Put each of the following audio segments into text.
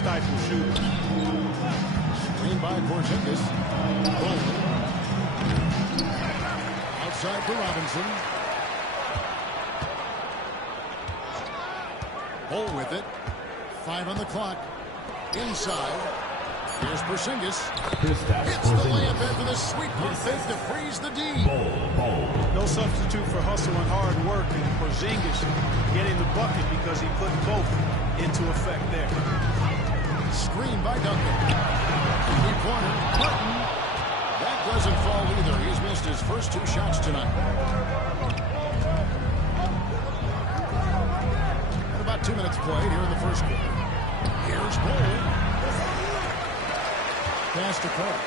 stifle shooters. Screen by Porzingis. Boom. Outside for Robinson. Ball with it. 5 on the clock. Inside. Here's Porzingis. Hits the layup after the sweet pump fake to freeze the D. No substitute for hustle and hard work, and Porzingis getting the bucket because he put both into effect there. Screen by Duncan. Three-pointer. Martin. That doesn't fall either. He's missed his first 2 shots tonight. And about 2 minutes played here in the first quarter. Here's Ball. Pass to Carter.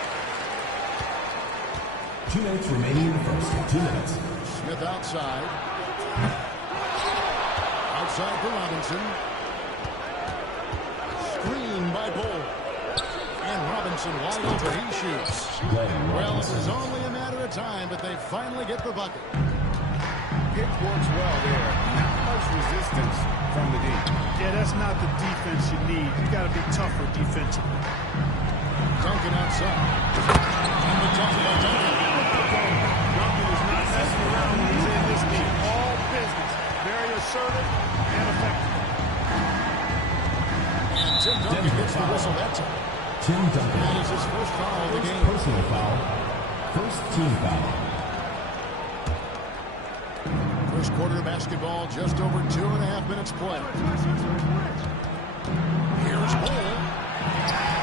2 minutes remaining in the first. 2 minutes. Smith outside. Outside for Robinson. Screen by Ball. And Robinson wide open. He shoots. Well, it was only a matter of time, but they finally get the bucket. Pick works well there. Not much resistance from the D. Yeah, that's not the defense you need. You got to be tougher defensively. Duncan outside. And the dunk by Duncan. Duncan is not messing around when he's in this game. All business. Very assertive and effective. And Tim Duncan gets the whistle that time. Tim Duncan. That is his first foul of the game. Personal foul. First team foul. First quarter of basketball, just over 2.5 minutes played. Here's Ball.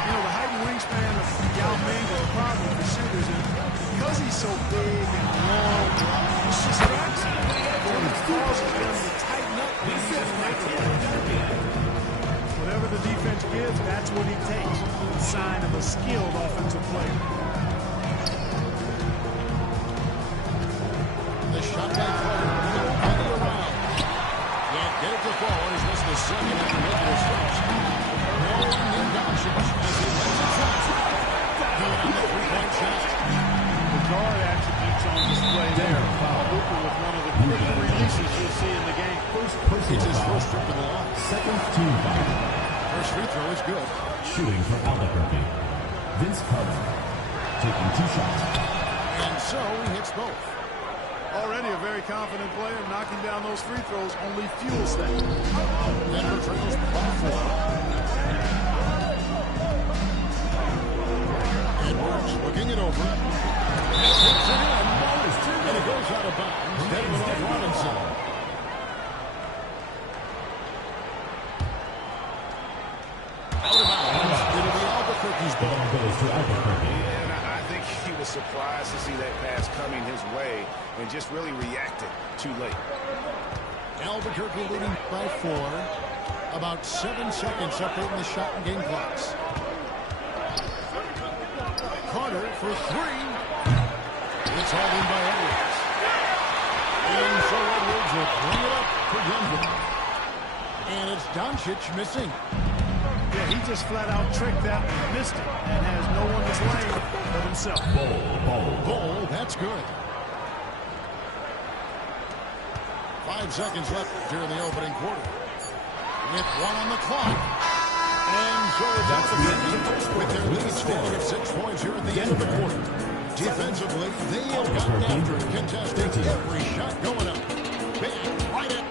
You know, the height and wingspan of Yao Ming is a problem for shooters, and because he's so big and long, it's distracts him. It causes them to tighten up when he's in the neighborhood. Whatever the defense gives, that's what he takes. A sign of a skilled offensive player. The shot by Carter. He'll around. Can't get it to fall. He's missed the second after making his first. No one near Doncic as he lets it fly. Going on the three-point shot. The guard attributes on display there. Booker with one of the quick releases you'll see in the game. It's his first trip to the line. Second team foul. First free throw is good. Shooting for Albuquerque. Vince Carter. Taking 2 shots. And so he hits both. Already a very confident player. Knocking down those free throws only fuels that. Denver trails by 4. Edwards looking it over. Takes it in. And it goes out of bounds. Denver off Robinson. Out of bounds. It'll be Albuquerque's ball. Goes to Albuquerque. And I think he was surprised to see that pass coming his way and just really reacted too late. Albuquerque leading by 4. About 7 seconds separating the shot and game clocks. Carter for 3. It's hauled in by Edwards. And so Edwards will bring it up for Denver. And it's Doncic missing. Yeah, he just flat out tricked that one, missed it, and has no one to blame but himself. Ball, that's good. 5 seconds left during the opening quarter. With 1 on the clock. And so it's Albuquerque with their lead standing at 6 points here at the end of the quarter. Defensively, they have gotten after it, contesting every shot going up. Bam, right in.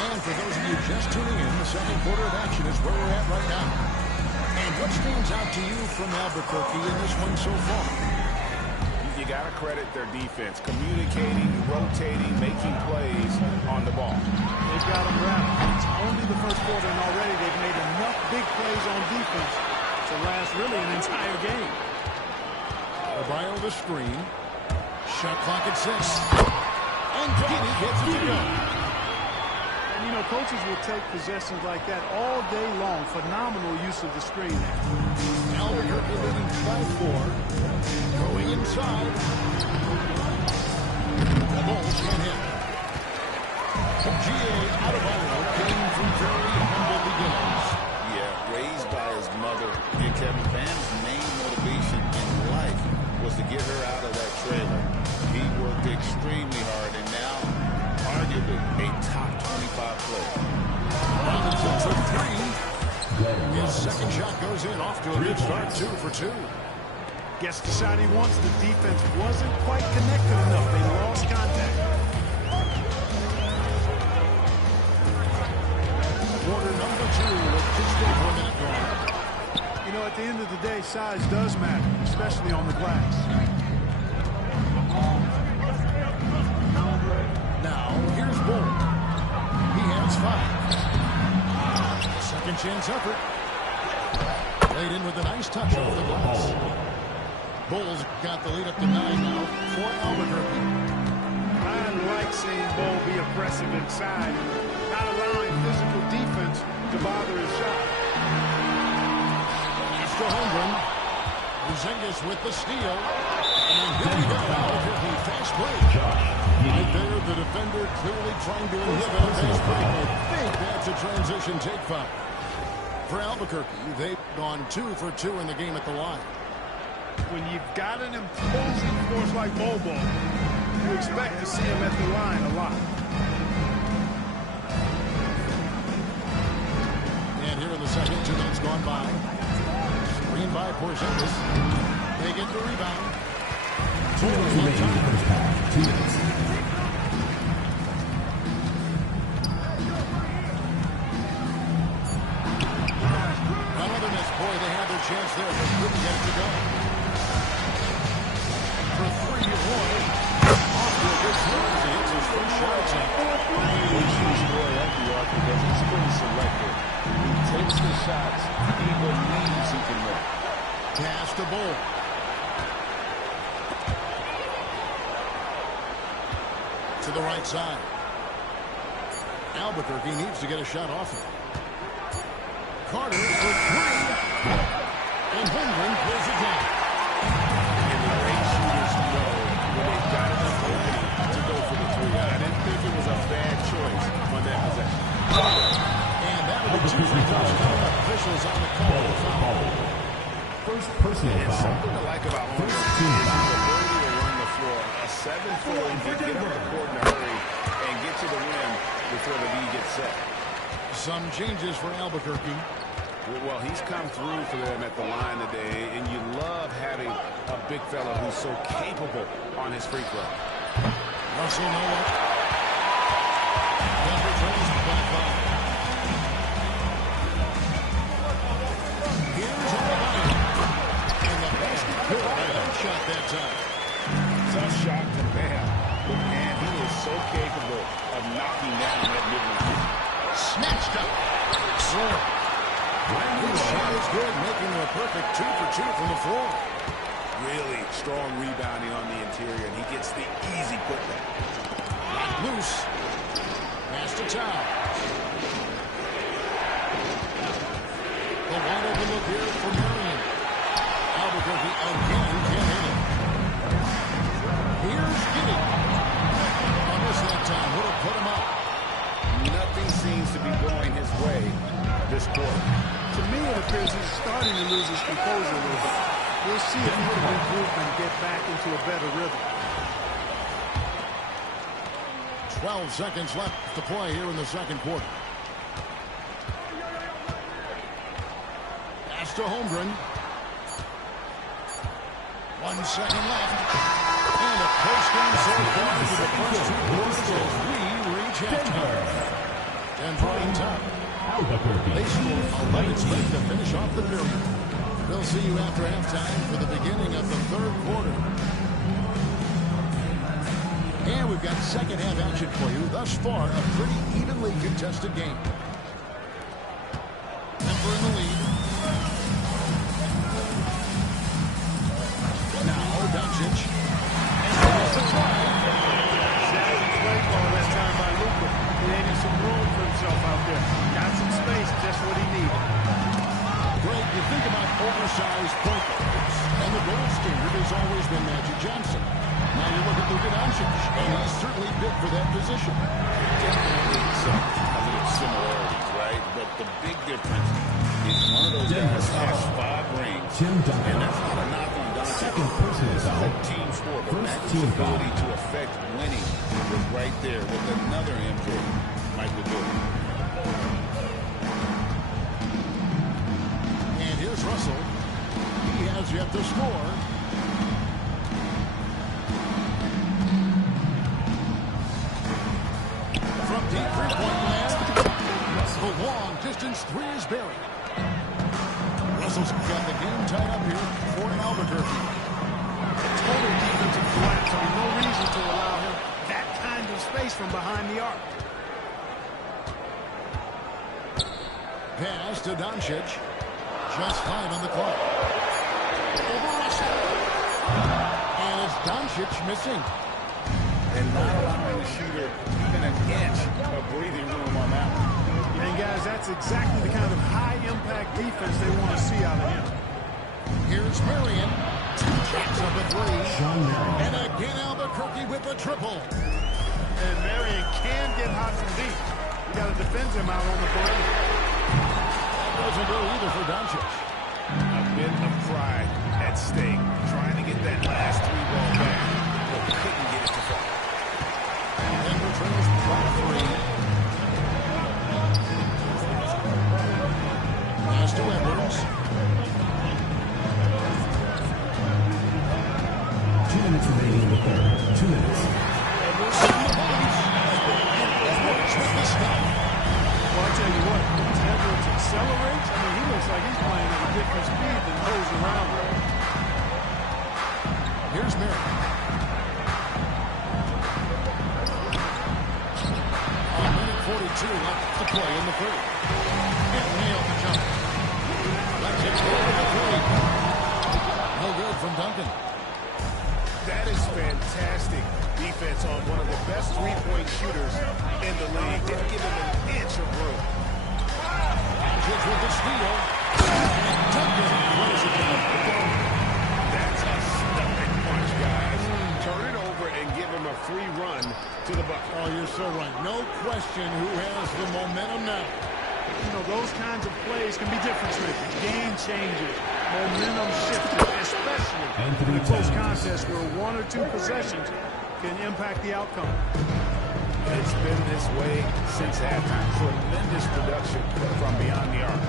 And for those of you just tuning in, the second quarter of action is where we're at right now. And what stands out to you from Albuquerque in this one so far? You got to credit their defense, communicating, rotating, making plays on the ball. They've got them wrapped. It's only the first quarter, and already they've made enough big plays on defense to last really an entire game. Adebayo the screen. Shot clock at 6. And Giddy gets it to go. And, you know, coaches will take possessions like that all day long. Phenomenal use of the screen there. Albuquerque leading by 4. Going inside. The Bulls can't hit. G.A. Adebayo came from very humble beginnings. Yeah, raised by his mother. And Kevin Van's main motivation in life was to get her out of that trailer. He worked extremely hard, and now, arguably, Second shot goes in, off to a good start, 2 for 2. Gets the shot he wants. The defense wasn't quite connected enough. They lost contact. Quarter number 2 with just over a minute gone. You know, at the end of the day, size does matter, especially on the glass. Now, here's Bull. He has 5. Second chance effort. Laid in with a nice touch over the glass. Bulls got the lead up to 9 now for Albuquerque. I like seeing Bull be aggressive inside, not allowing physical defense to bother his shot. To Holmgren. Porzingis with the steal. And here we go. Albuquerque fast break. Right there, the defender clearly trying to inhibit a fast break. I think that's a transition take foul. For Albuquerque, they've gone 2 for 2 in the game at the line. When you've got an imposing force like Bobo, you expect to see him at the line a lot. And here in the second, 2 minutes gone by. Screen by Porzingis. They get the rebound. 2 minutes remaining in the first half. 2 minutes. Another miss. Boy, they had their chance there, but couldn't get it to go. For 3, Roy. Off to a good start as he hits his first shot attempt. We choose Roy Epiarch because he's pretty selective. He takes the shots he believes he can make. Pass to Bull. To the right side. Albuquerque needs to get a shot off him. Carter for 3. And Holmgren pulls it down. And the great shooters know when they've got enough opening to go for the 3. I didn't think it was a bad choice on that possession. And that will be 2 free throws coming up. Officials on the call. Foul. First personal And foul. something to like about Holmgren First is team his foul. ability to run the floor. A 7-4 can get up the court in a hurry and get to the rim before the lead gets set. Some changes for Albuquerque. Well, he's come through for them at the line today, and you love having a big fella who's so capable on his free throw. Russell Noah. Denver trails by 5. Here's Oladipo. And the basket good. A shot that time. Tough shot to Bam, but man, he is so capable of knocking down that mid-range. Snatched up. His shot is good, making a perfect 2 for 2 from the floor. Really strong rebounding on the interior, and he gets the easy putback. Loose. Pass to Towns. The wide open look here for Marion. Albuquerque again can't hit it. Here's Giddey. On this that time, would have put him up. Nothing seems to be going his way this quarter. To me, it appears he's starting to lose his composure a little bit. We'll see if he can regroup and get back into a better rhythm. 12 seconds left to play here in the second quarter. Pass to Holmgren. 1 second left. And a post-game so far for the first 2 quarters as we reach halftime. Denver on top. Albuquerque. They score 11 straight to finish off the period. We'll see you after halftime for the beginning of the third quarter. And we've got second half action for you. Thus far, a pretty evenly contested game. Denver in the lead. Now, Doncic. And there's the try. Savvy play ball that time by Luka. Creating some room for himself out there. Got some space, just what he needed. Greg, you think about oversized point guards, and the gold standard has always been Magic Johnson. Now you look at Luka Doncic, and he's certainly built for that position. Definitely some positive similarities, right? But the big difference is one of those guys has 5 rings. Tim Duncan. And that's not a knock on Doncic. Second personal This is foul. a team sport, but First Magic's team foul. ability to affect winning was right there with another MJ, Michael Jordan. Russell. He has yet to score. From deep three-point land, the long distance three is buried. Russell's got the game tied up here for Albuquerque. Total defensive collapse. I mean, no reason to allow him that kind of space from behind the arc. Pass to Doncic. Just 5 on the clock. Over Russell. And it's Doncic missing. And not allowing the shooter even an inch of breathing room on that one. And guys, that's exactly the kind of high-impact defense they want to see out of him. Here's Marion. Checks up a three. Sean Marion. And again Albuquerque with a triple. And Marion can get hot from deep. You got to defend him out on the perimeter. That doesn't go either for Doncic. A bit of pride at stake, trying to get that last three ball back, but couldn't get it to fall. Denver trails by 3. Pass to Edwards. 2 minutes remaining in the third. 2 minutes. Edwards in the box. Edwards with the stop. Well, I tell you what, once Edwards accelerates, I mean, he looks like he's playing at a different speed than those around him. Here's Marion. A minute 42 left to play in the third. And nailed the jump. Let's it go with the three. No good from Duncan. That is fantastic defense on one of the best three-point shooters in the league. Didn't give him an inch of room. Doncic with the steal. And Duncan plays it down. That's a stomach punch, guys. Turn it over and give him a free run to the bucket. Oh, you're so right. No question who has the momentum now. You know, those kinds of plays can be difference-makers, game changers, momentum shifters, especially in a close contest where 1 or 2 possessions can impact the outcome. It's been this way since halftime. Tremendous production from beyond the arc.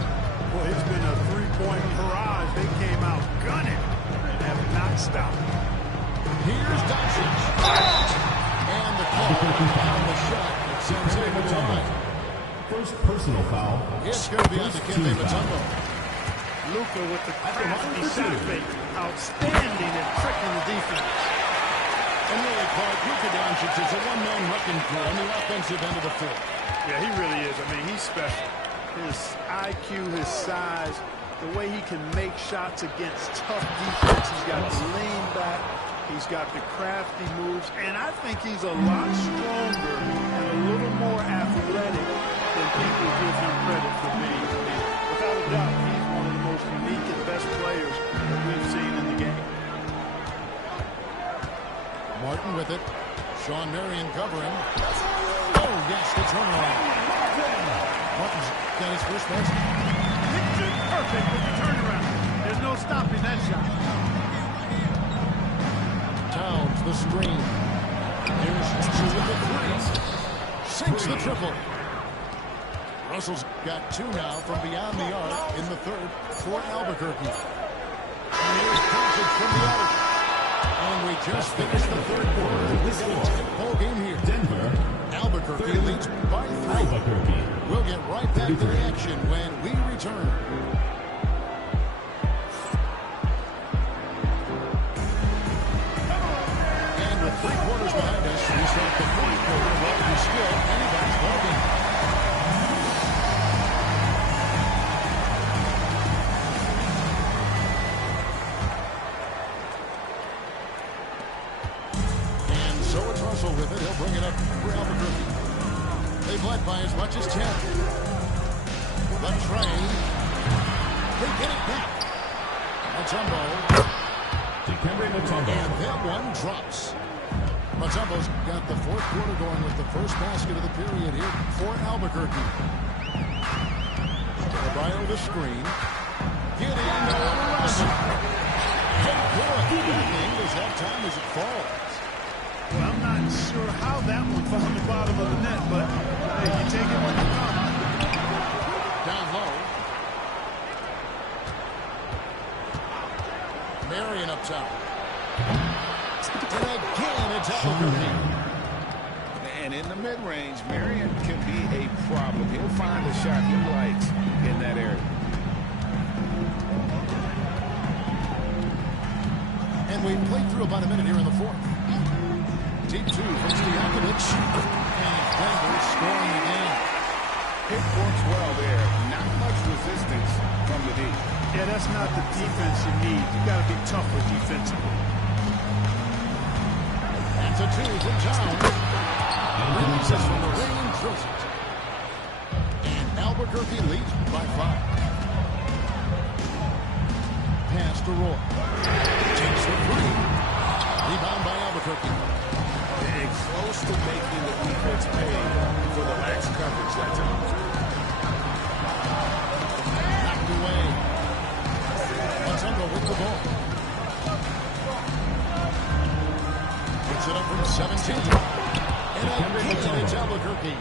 Well, it's been a three-point barrage. They came out gunning and have not stopped. Here's Doncic. And the call on the shot. It sends it over time. First personal foul. It's going to be on Dikembe Mutombo. Luka with the crafty shot fake. Outstanding at tricking the defense. And really, Clark, Luka Doncic is a one-man wrecking crew on the offensive end of the floor. Yeah, he really is. I mean, he's special. His IQ, his size, the way he can make shots against tough defense. He's got the lean back. He's got the crafty moves. And I think he's a lot stronger and a little more athletic than people give him credit for being. I mean, without a doubt, he's one of the most unique and best players that we've seen in the game. Martin with it. Sean Marion covering. Oh, yes, the turnaround. Martin's got his first basket. Hits it perfect with the turnaround. There's no stopping that shot. Towns the screen. Here's Russell with the three. Sinks the triple. Russell's got 2 now from beyond the arc in the third for Albuquerque. And here's Doncic from the arc. And we just finished the third quarter. This is a whole game here. Denver. Albuquerque leads by 3. Albuquerque. We'll get right back to the action when we return. And with 3 quarters behind us, we start the fourth quarter. Welcome still anybody's ballgame. Russell with it. He'll bring it up for Albuquerque. They've led by as much as 10. The train. They get it back. Mutombo. Dikembe Mutombo. And that one drops. Mutombo's got the fourth quarter going with the first basket of the period here for Albuquerque. Adebayo the screen. Get in there. Russell. Don't good. Nothing as that time as it falls. Well, I'm not sure how that one found the bottom of the net, but hey, you take it when you come. Down low. out. And again, it's Albuquerque. And in the mid-range, Marion can be a problem. He'll find a shot he likes in that area. And we've played through about a minute here in the fourth. Deep two from Stojakovic. And Denver scoring again. It works well there. Not much resistance from the deep. Yeah, that's not the defense you need. You got to be tougher defensively. That's a two from Town. Releases from the ring and drills it. And Albuquerque leads by 5. Pass to Roy. Takes the free. Rebound by Albuquerque. And close to making the defense pay for the lax coverage that time. Knocked away. Matumbo with the ball. Puts it up from 17. And again, it's Albuquerque.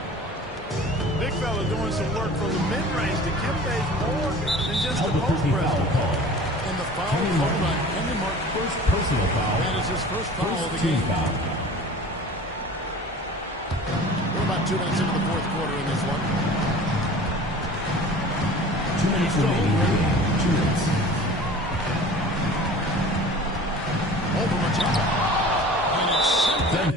Big fella doing some work from the mid-range. Dikembe's more than just a post Albuquerque press. foul call. And the foul Kenny called Martin. by Kenny Martin. First personal foul. That is his first foul of the First team game. foul. We're about 2 minutes into the fourth quarter in this one. 2 minutes remaining in the game. 2 minutes. Over Machado. And it's sent back.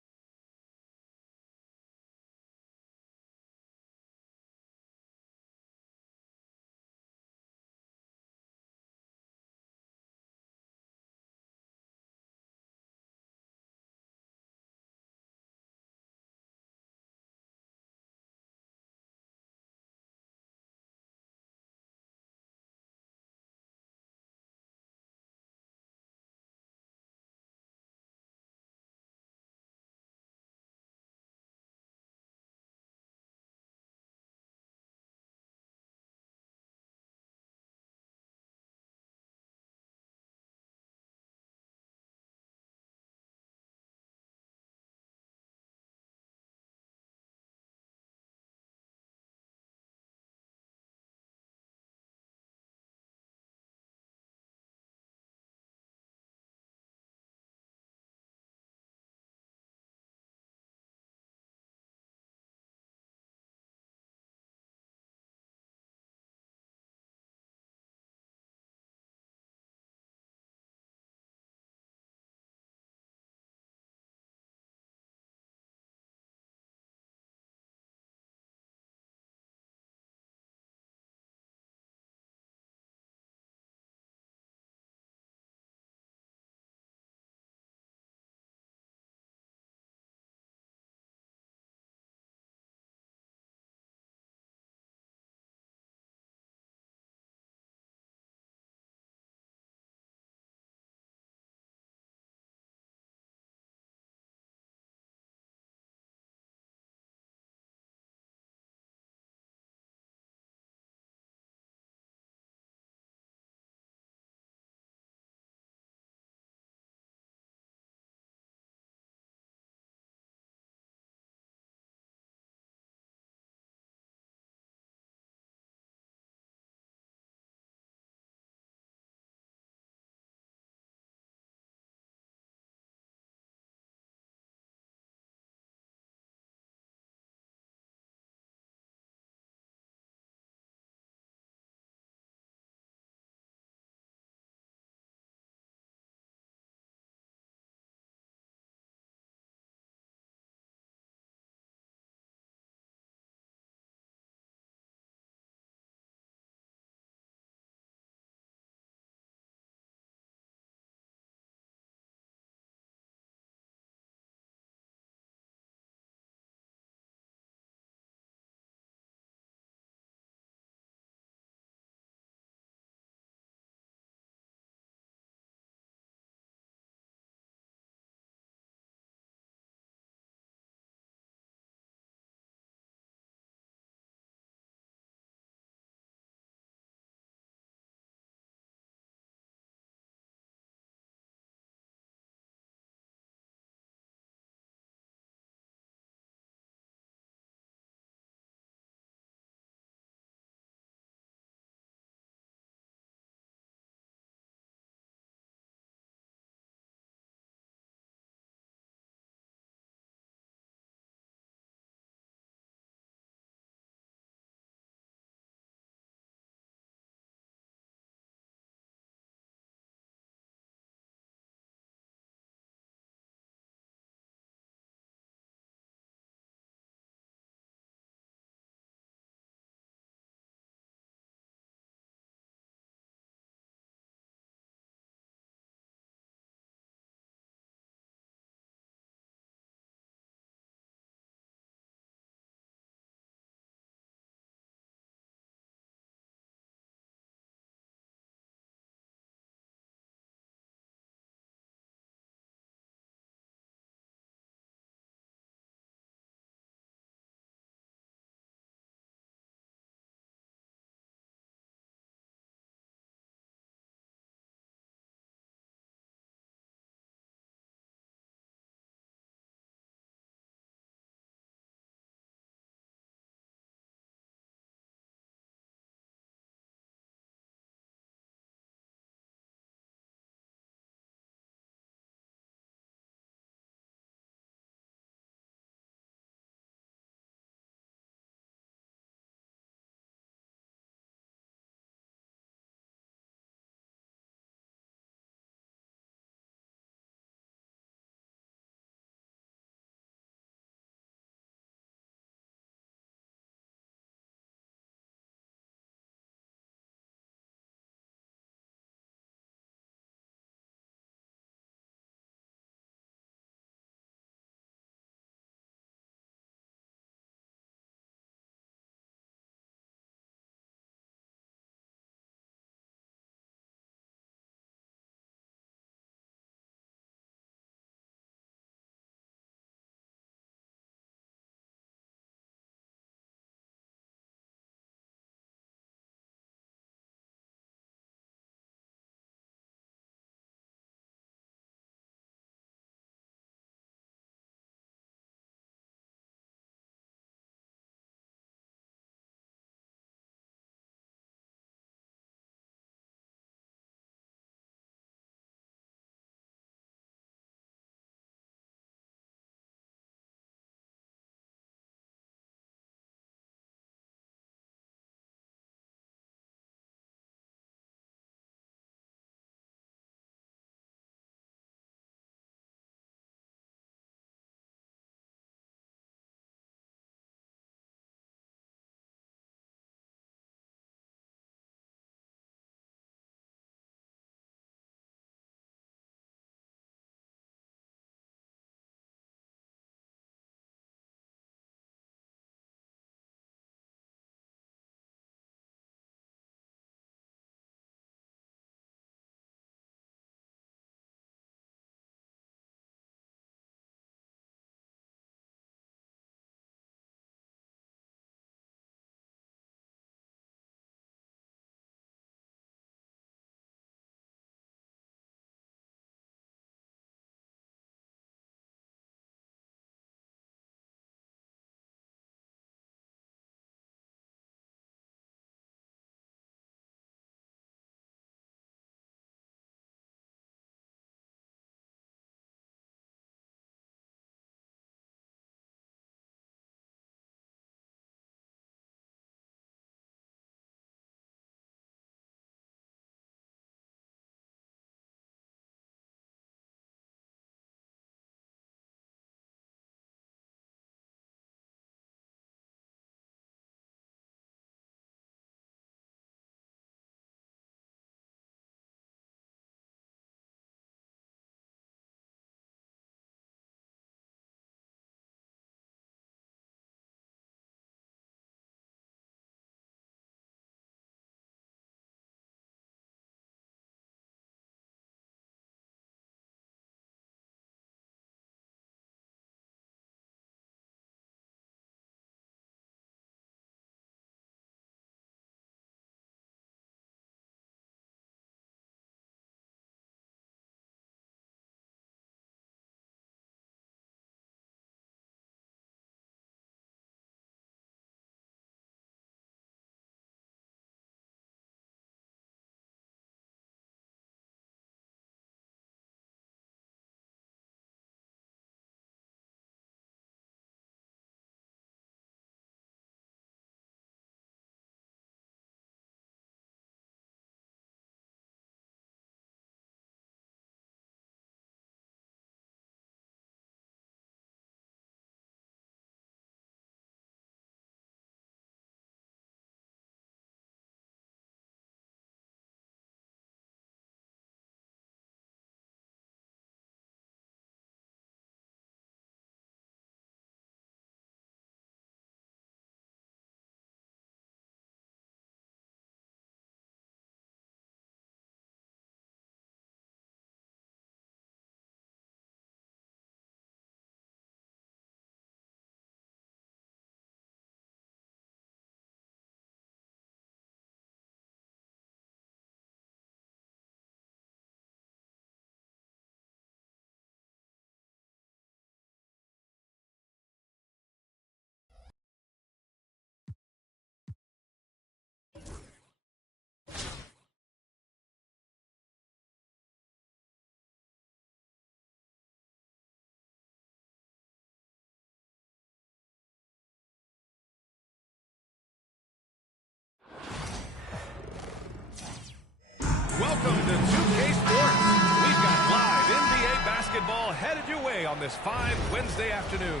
on this fine Wednesday afternoon.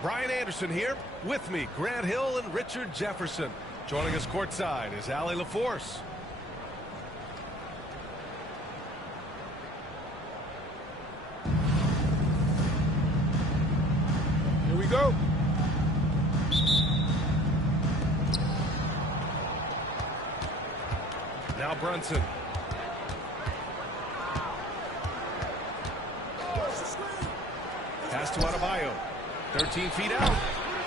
Brian Anderson here. With me, Grant Hill and Richard Jefferson. Joining us courtside is Allie LaForce. Here we go. Now Brunson. Pass to Adebayo. 13 feet out.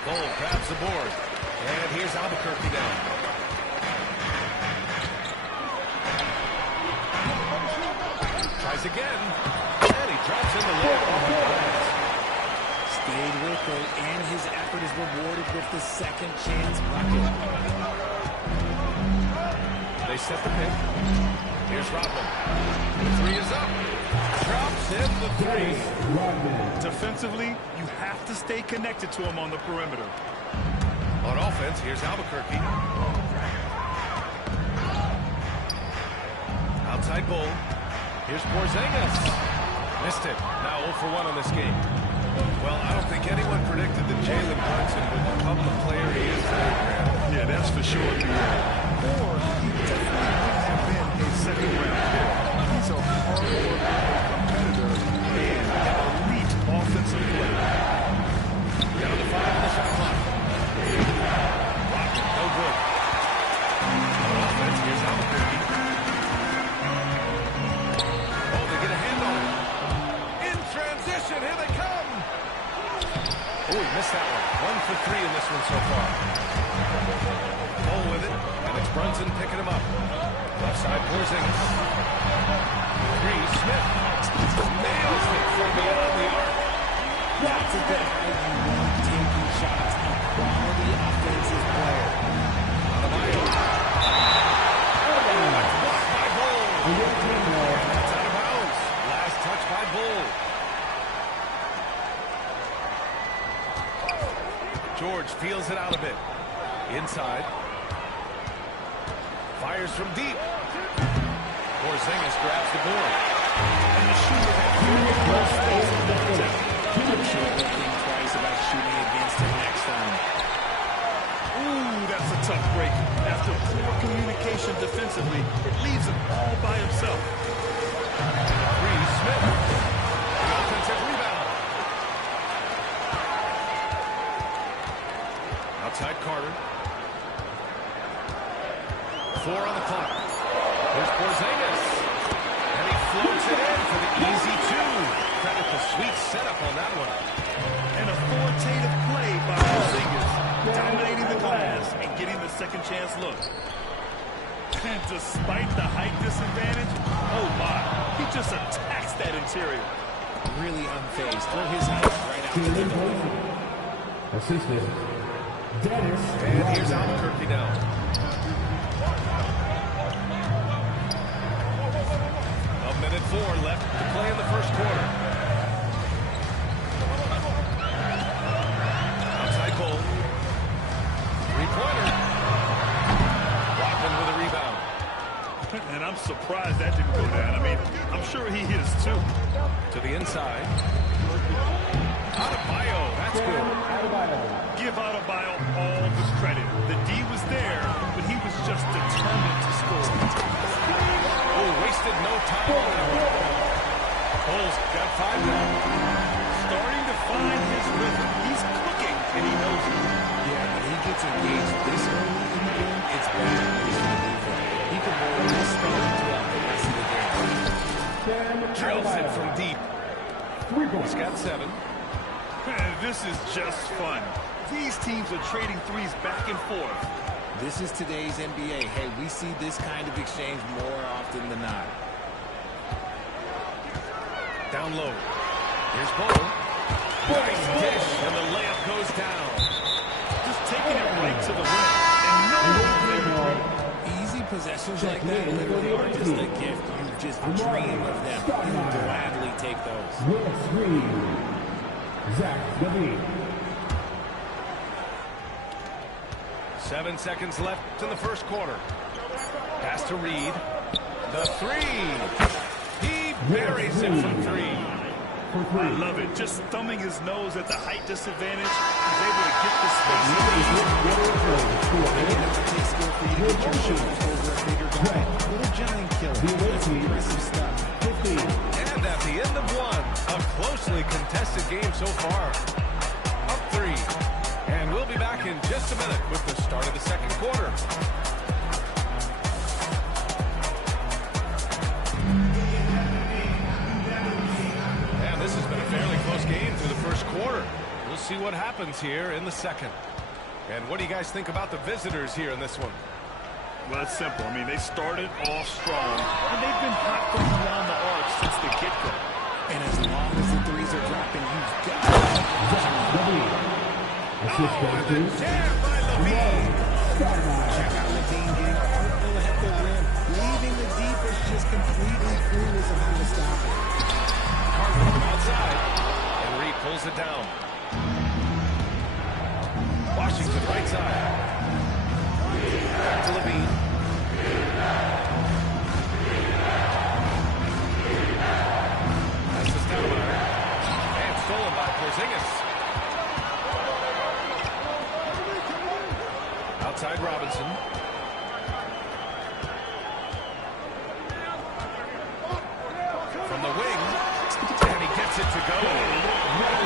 Cole grabs the board. And here's Albuquerque down. Tries again. And he drops in the layup. Stayed with it, and his effort is rewarded with the second chance bucket. They set the pick. Here's Rodman. The three is up. Drops in the three. Defensively, you have to stay connected to him on the perimeter. On offense, here's Albuquerque. Outside Bull. Here's Porzingis. Missed it. Now 0 for 1 on this game. Well, I don't think anyone predicted that Jalen Brunson would become the player he is today, Grant. Yeah, that's for sure. Or he definitely wouldn't have been a second-round pick. He's a hard-working competitor and an elite offensive player. Down to 5 on the shot clock. Rocket, no good. On offense, here's Albuquerque. Oh, they get a hand on him. In transition, here they come. Oh, he missed that one. 1 for 3 in this one so far. Cole with it, and it's Brunson picking him up. Left side, Porzingis. Three, Smith. Nails it from beyond the arc. That's a bit how you want taking shots. A quality offensive player. Adebayo. Oh, that's blocked by Bull. And that's out of bounds. Last touch by Bull. George feels it out a bit. Inside. Fires from deep. Porzingis grabs the board. And the shooter had very close space to the down. I'm sure he'll think twice about shooting against him next time. Ooh, that's a tough break. After poor communication defensively, it leaves him all by himself. Three, Smith. The offensive rebound. Outside Carter. 4 on the clock. Here's Porzingis. And he floats it in for the easy 2. Credit the sweet setup on that one. An authoritative play by Porzingis, dominating the glass and getting the second chance look. And despite the height disadvantage, oh my, he just attacks that interior. Really unfazed. Throw his height right out the door. Assistant, Dennis. And here's Albuquerque now. A minute 4 left to play in the first quarter. Outside Cole. Three-pointer. Rodman with a rebound. And I'm surprised that didn't go down. I mean, I'm sure he hit us too. To the inside. Adebayo, that's good. Give Adebayo all the credit. The D was there, but he was just determined to score. Oh, wasted no time on that one. Cole's got 5 now. Starting to find his rhythm. He's cooking, and he knows it. Yeah, when he gets engaged this early in the game, it's bad news for the defense. He can roll this start throughout the rest of the game. Drills it from deep. He's got 7. This is just fun. These teams are trading threes back and forth. This is today's NBA. Hey, we see this kind of exchange more often than not. Down low. Here's Bull. Nice dish, and the layup goes down. Just taking it right to the rim. And no movement. Easy possessions like that literally are just a gift. You just dream of them. You gladly take those. Willis Reed. Zach Levine. 7 seconds left in the first quarter. Pass to Reed. The three. He buries it from 3. for I 3. love it. Just thumbing his nose at the height disadvantage. He's able to get the space. Takes skill for you to get your shots over a bigger guy. Little giant killer. That's impressive stuff. 15. And at the end of one, a closely contested game so far. Up 3. And we'll be back in just a minute with the start of the second quarter. And this has been a fairly close game through the first quarter. We'll see what happens here in the second. And what do you guys think about the visitors here in this one? Well, it's simple. I mean, they started off strong, and they've been hot from beyond the arc since the get-go. And as long as the threes are dropping, you've got Assist back to Jam by Levine. check out Levine getting artful at the rim, leaving the defense just completely clueless of how to stop it. Carter from outside. And Reed pulls it down. Washington right side. Back to Levine. That's the Stoudemire. And stolen by Porzingis. Outside Robinson. From the wing. And he gets it to go.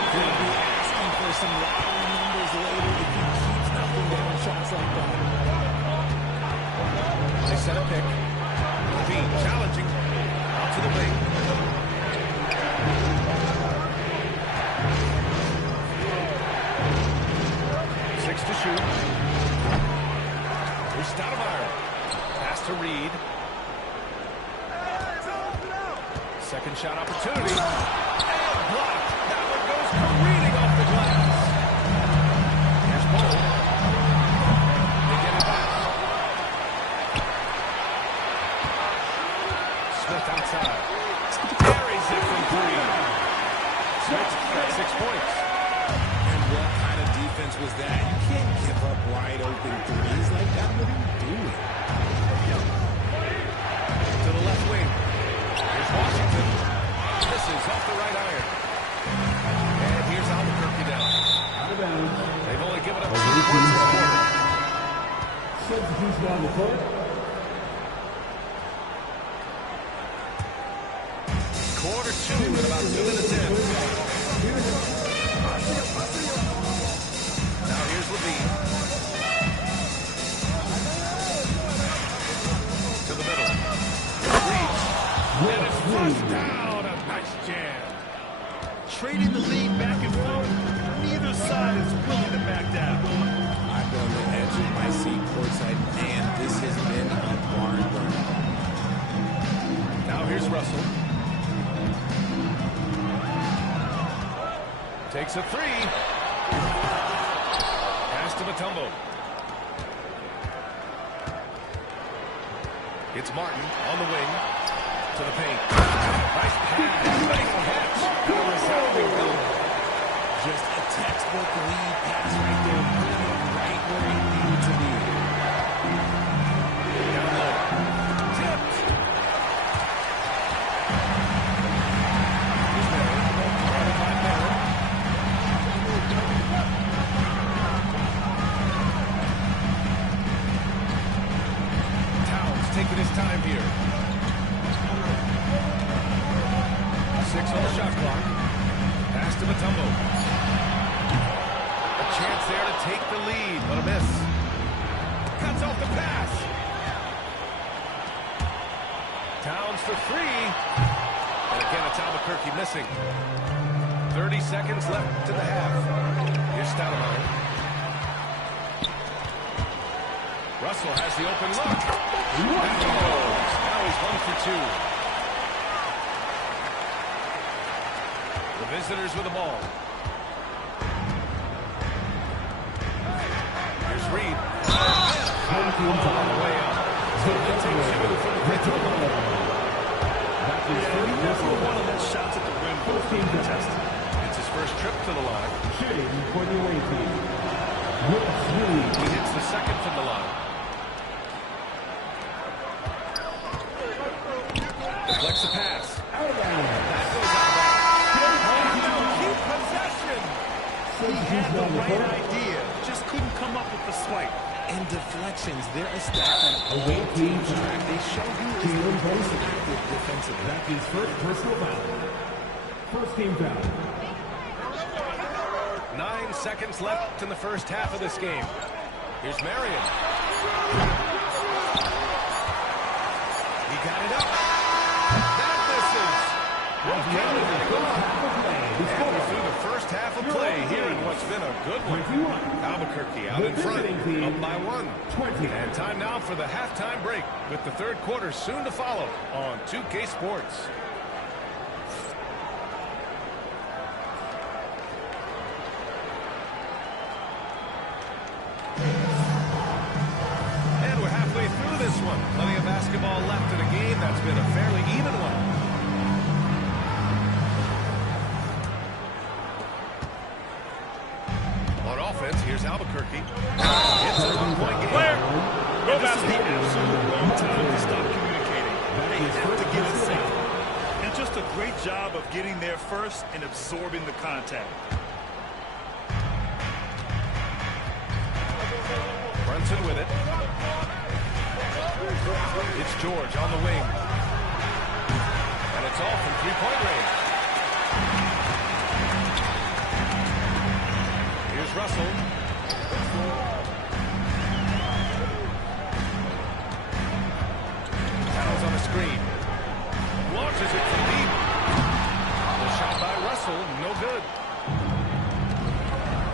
He'll be asking for some lottery numbers later if he keeps knocking down shots like that. They set a pick. Levine challenging. Out to the wing. Six to shoot. Here's Stoudemire. Pass to Reed. Second shot opportunity. And blocked. That one goes careening off the glass. Here's Bol. They get it back. Smith outside. Carries it from 3. Smith got 6 points. And what kind of defense was that? You can't give up wide open threes like that. What are you doing? To the left wing. Here's Washington. This is off the right iron. And here's Albuquerque down. out of bounds. They've only given up 2 points this quarter. Substitution on the court. Quarter 2 and about 2 minutes in. Now here's Levine. To the middle. Reach. And it's flushed down. A nice jam. Trading the lead back and forth, neither side is willing to back down. I've been on the edge of my seat courtside, and this has been a barn burner. Now here's Russell. Takes a 3. Pass to Mutombo. It's Martin on the wing. To the paint. Nice pass. Nice catch. And a resounding dunk. Just a textbook lead pass right there, putting it right where it needed to be. Down low. Tipped. Here's Barrett. Guarded by Barrett. Towns taking his time here. 6 on the shot clock. Pass to Mutombo. A chance there to take the lead, but a miss. Cuts off the pass. Towns for 3. And again, it's Albuquerque missing. 30 seconds left in the half. Here's Stoudemire. Russell has the open look. Back he goes. Now he's 1 for 2. The visitors with the ball. Here's Reed. On the way up. So they take 2 from the free throw line. He never one of those shots at the rim. Both teams contested. It's his first trip to the line. Shooting for the away team. He hits the second from the line. Deflects the pass. Out of bounds. That goes out of bounds. He had the right idea, just couldn't come up with the swipe. And deflections, they're a stat that away teams track. They show you is the most active defensively. That is first personal foul. First team foul. 9 seconds left in the first half of this game. Here's Marion. He got it up. That misses. Okay, gotta go up. And we're through the first half of play here in what's been a good one. Albuquerque out in front, up by 1. And time now for the halftime break, with the third quarter soon to follow on 2K Sports. And we're halfway through this one. Plenty of basketball left in a game that's been a fairly even one. On offense, here's Albuquerque. It's a one-point game. Clear. This is the absolute wrong time to stop communicating. They have to get it safe. And just a great job of getting there first and absorbing the contact. Brunson with it. It's George on the wing. And it's all from three-point range. Here's Russell. Towns on the screen. Launches it from deep. The shot by Russell, no good.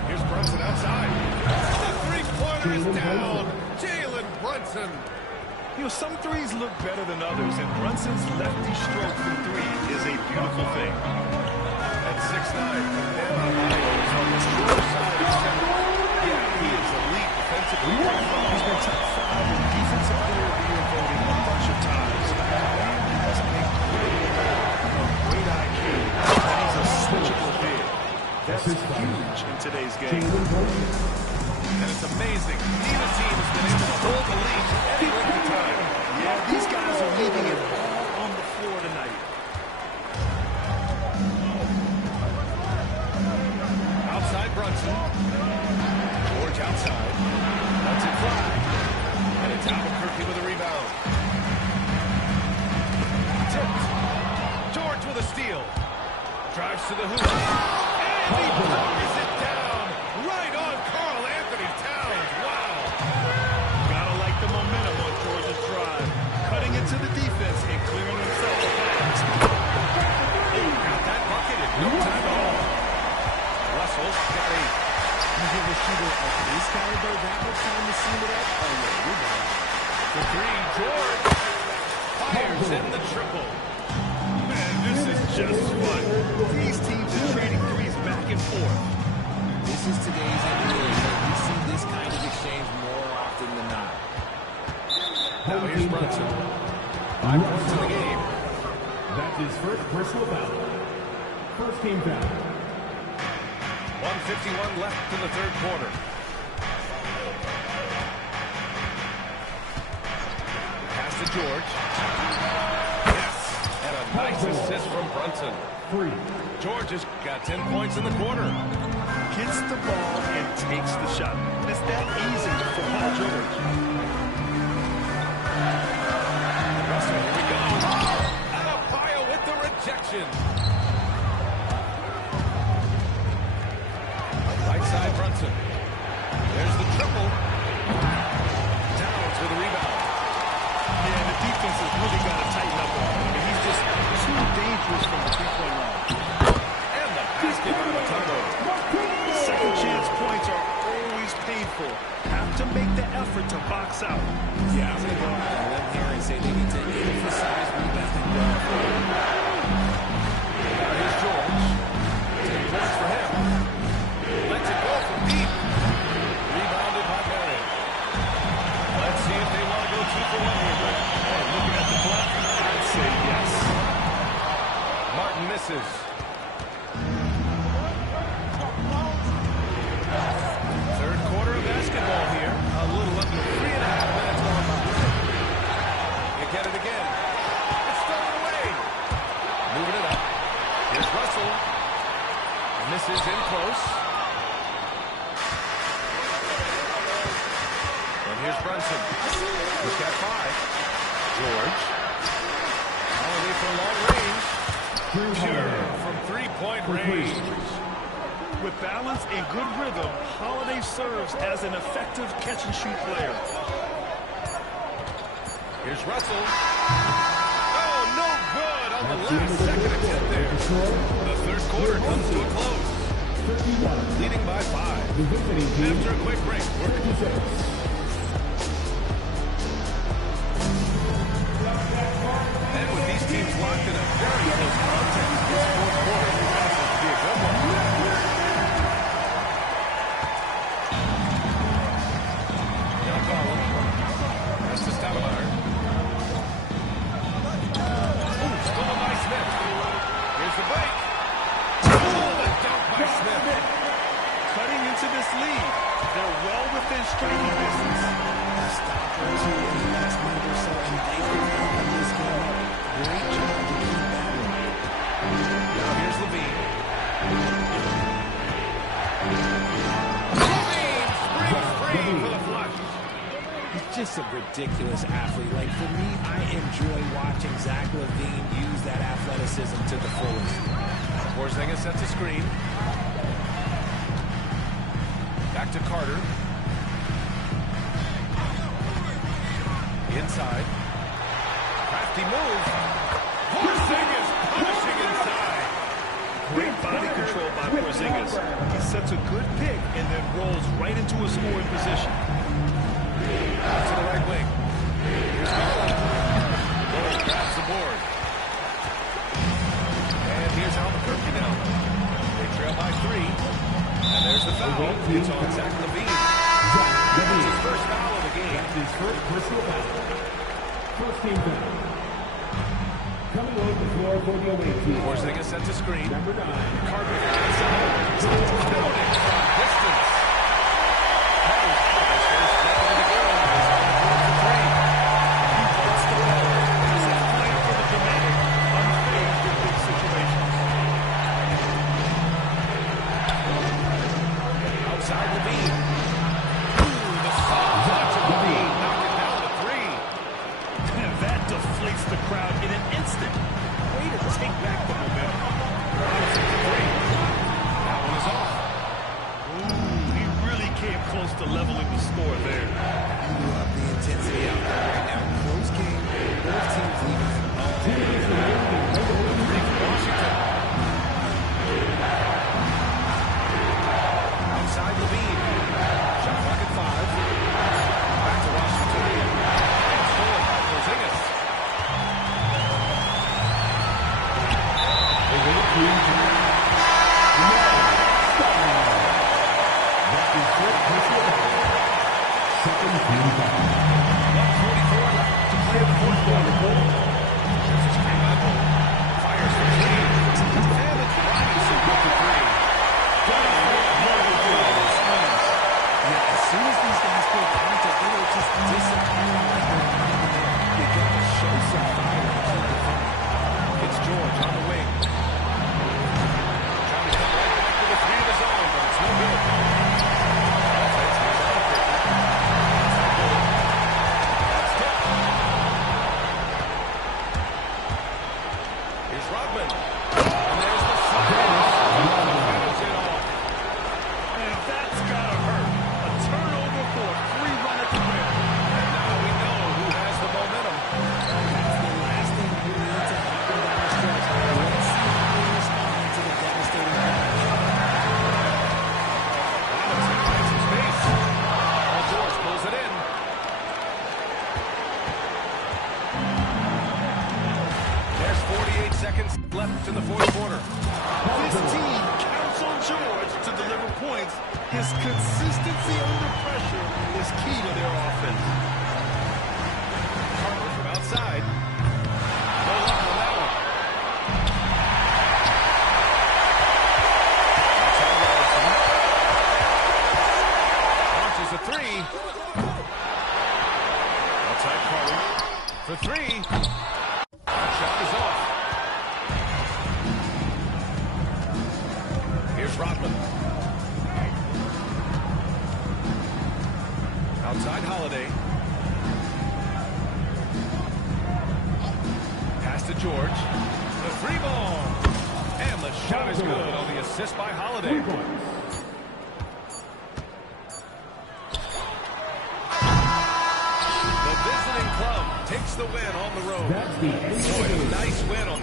Here's Brunson outside. The three-pointer is down. Jalen Brunson. You know, some threes look better than others, and Brunson's lefty stroke from three is a beautiful thing. At 6'9", Bam Adebayo is on the short side of the center. Yeah, he is elite defensively. He's been top 5 in defensive player of the year voting a bunch of times. Bam has a great IQ, and he's a switchable big. That's huge in today's game. And it's amazing. Neither team has been able to hold the lead for any length of time. Yeah, these guys are leaving it all on the floor tonight. Outside Brunson. George outside. Lets it fly. And it's Albuquerque with a rebound. Tipped. George with a steal. Drives to the hoop. And he buries it down. Right on Karl Anthony Towns. Wow. Gotta like the momentum on George's drive. Cutting into the defense and clearing himself a pass. Got that bucket in no time at all. Russell's got 8. You give a shooter of this caliber that much time to seal it up? Oh, yeah, rebound. For 3, George fires in the triple. Man, this is just fun. These teams are trading threes back and forth. This is today's NBA. We see this kind of exchange more often than not. Now here's Brunson. 5 points in the game. That's his first personal foul. First team foul. 1:51 left in the third quarter. Pass to George. Yes. And a nice assist from Brunson. 3. George has got 10 points in the quarter. Gets the ball and takes the shot. It's that easy for Paul George. Russell, here we go. Adebayo with the rejection. Right side Brunson. There's the triple. Towns with a rebound. Yeah, the defense has really got to tighten up on him. He's just too dangerous from the three-point line. And the basket by Mutombo. Second chance points are always painful. Have to make the effort to box out. Yeah, I'm going to go out on a limb here and say they need to emphasize rebounding. Now here's George. 10 points for him. Lets it go from deep. Rebounded by Marion. Let's see if they want to go 2 for 1 here, Greg. And looking at the clock, I'd say yes. Martin misses. Third quarter of basketball here. A little under 3.5 minutes gone by. You get it again. It's thrown away. Moving it up. Here's Russell. Misses in close. Here's Brunson. He's got 5. George. Holiday for long range. Pure from three-point range. With balance and good rhythm, Holiday serves as an effective catch-and-shoot player. Here's Russell. Oh, no good on the last second attempt there. The third quarter comes to a close. Leading by 5. After a quick break, we're and with these teams locked in a very close contest, this fourth quarter promises to be a good one. Young Collins. That's to Stoudemire. Stolen by Smith. Here's the break. Oh, the dunk by Smith. Cutting into this lead, they're well within striking distance. Stop for 2 in the last minute or so, and they can open this game up. Great job to keep battling. Now here's Levine. Levine springs free for the flush. He's just a ridiculous athlete. Like, for me, I enjoy watching Zach LaVine use that athleticism to the fullest. Porzingis sets a screen. Back to Carter. Inside. Crafty move. Porzingis punishing inside. Great body control by Porzingis. He sets a good pick and then rolls right into a scoring position. Out to the right wing. Here's Garland. Gold grabs the board. And here's Albuquerque now. They trail by 3. And there's the foul. It's on Zach LaVine. That's his first foul of the game. That's his first personal foul. First team foul. Coming over the floor for the away team. Porzingis sets a screen. Number 9. Carter outside. Counting from distance. Carter's first record of the game is on the board for 3. He wants the ball. He's a player for the dramatic, unfazed in big situations. Outside Levine. Ooh, the soft touch of Levine. Knock it down to 3. And that deflates the crowd in an instant. Way to take back the momentum. That one is off. Ooh, he really came close to leveling the score there. You love the intensity out there right now. Close game. Both teams leaving it all. Washington. Outside Levine. Shot clock at 5. Back to Washington. And stolen by Porzingis. Second team foul. 44 left to play in the fourth quarter. There's a screen by Bull. Fires for 3. And it's Robinson with the 3. Yeah, as soon as these guys pull contact, they were just disappearing like they're not even there. You got to show some fire and keep it coming. It's George on the wing. Trying to come right back to the 3 of his own, but it's no good. Offense goes out of it. Outside goal. That's tipped. Here's Rodman. And there's the finish. Finish it off. And that's gotta hurt. A turnover for a free run at the rim. And now we know who has the momentum. That's the last thing you need to happen down the stretch. Let's see how they respond to the devastating crash. Robinson finds his space. Paul George pulls it in. There's 48 seconds left in the fourth quarter. This team counts on George to deliver points. His consistency under pressure is key to their offense. Carter from outside. No luck on that one. Outside Robinson. Launches a 3. Outside Carter for 3. Shot is off. Here's Rodman. Outside Holiday. George. The three ball. And the shot is good on the assist by Holiday. 3 points. The visiting club takes the win on the road. That's the end of the Boy, game. nice win on